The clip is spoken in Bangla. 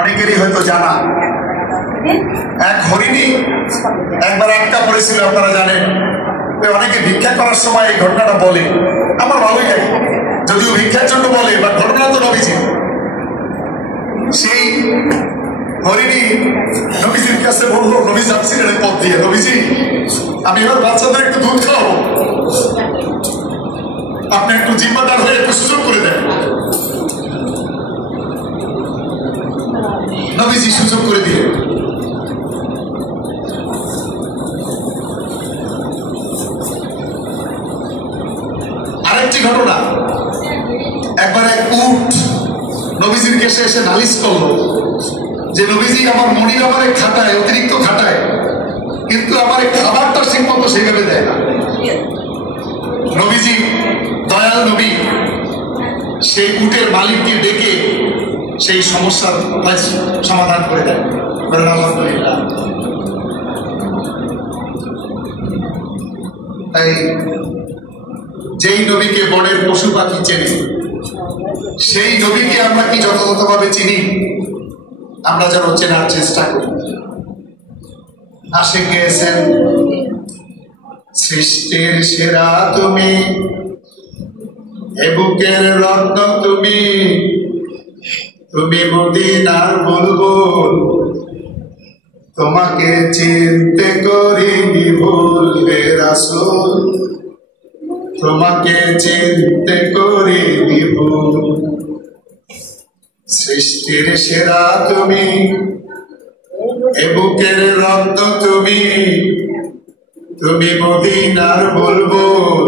অনেকেরই হয়তো জানা, এক হরিণী একবার আটকা পড়েছিল, আপনারা জানেন। অনেকে ভিক্ষা করার সময় এই ঘটনাটা বলে, আমার ভালোই লাগে, যদিও ভিক্ষার জন্য বলে, বা ঘটনা তো নবীজি। সেই হরিণী নবীজির কাছে বললো, নবী যাচ্ছিলেন এই পথ দিয়ে, নবীজি আমি এবার বাচ্চাদের একটু দুধ খাওয়াবো, আপনি একটু জিম্মাদার হয়ে একটু সুযোগ করে দেন। নবীজি সুযোগ করে দিলেন। আরেকটি ঘটনা, একবার এক উট নবীজির কাছে এসে নালিশ করলো যে নবীজি আমার মনির আমারে খাটায়, অতিরিক্ত খাটায়, কিন্তু আমার খাবারটা ঠিক মতো সেভাবে দেয় না। নবীজি দয়াল নবী সেই উটের মালিককে ডেকে সেই সমস্যার সমাধান করে দেন। আলহামদুলিল্লাহ। তাই যেই নবীকে বনের পশু পাখি চেনে, সেই নবীকে আমরা কি যথাযথভাবে চিনি? আমরা যেন চেনার চেষ্টা করি। আশিক গেছেন, সৃষ্টির সেরা তুমি, এ বুকের রত্ন তুমি, তুমি মদিনার বুলবুল, তোমাকে চিনতে করিনি ভুল হে রাসূল, তোমাকে চিনতে করিনি ভুল। সৃষ্টির সেরা তুমি, এ বুকের রত্ন তুমি, তুমি মদিনার বুলবুল,